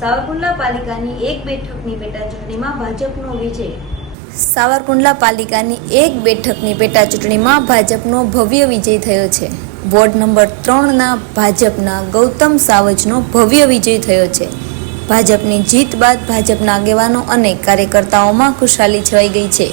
સાવરકુંડલા પાલિકાની એક બેઠકની પેટા ચૂંટણીમાં ભાજપનો વિજય. સાવરકુંડલા પાલિકાની એક બેઠકની પેટા ભાજપનો ભવ્ય વિજય થયો છે. વોર્ડ નંબર ત્રણના ભાજપના ગૌતમ સાવજનો ભવ્ય વિજય થયો છે. ભાજપની જીત બાદ ભાજપના આગેવાનો અને કાર્યકર્તાઓમાં ખુશાલી છવાઈ ગઈ છે.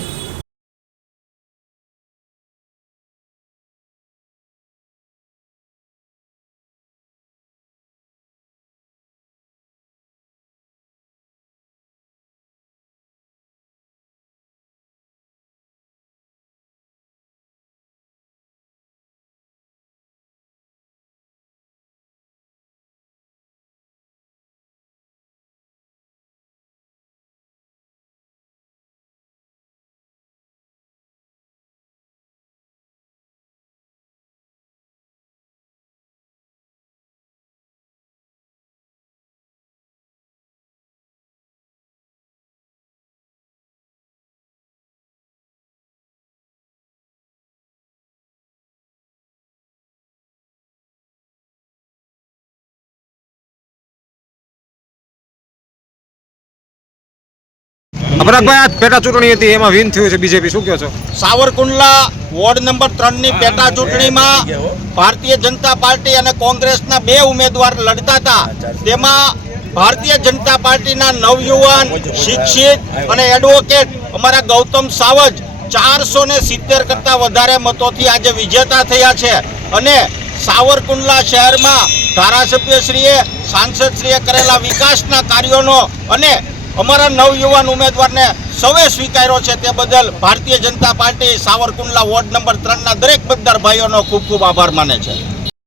અપરાધભાઈ આ પેટા ચૂંટણી હતી, એમાં વિન થયું છે બીજેપી શું કહો સાવરકુંડલા વોર્ડ નંબર ત્રણની પેટા ચૂંટણીમાં ભારતીય જનતા પાર્ટી અને કોંગ્રેસના બે ઉમેદવાર લડતા હતા. તેમાં ભારતીય જનતા પાર્ટીના નવયુવાન, શિક્ષિત અને એડવોકેટ અમારા ગૌતમ સાવજ ચારસો ને સિત્તેર કરતાં વધારે મતોથી આજે વિજેતા થયા છે. અને સાવરકુંડલા શહેરમાં ધારાસભ્યશ્રીએ, સાંસદશ્રીએ કરેલા વિકાસના કાર્યોનો અને અમારા નવયુવાન ઉમેદવારને સૌએ સ્વીકાર્યો છે તે બદલ Bharatiya Janata party Savarkundla ward number ત્રણના દરેક મતદાર ભાઈઓનો ખૂબ ખૂબ આભાર માને છે.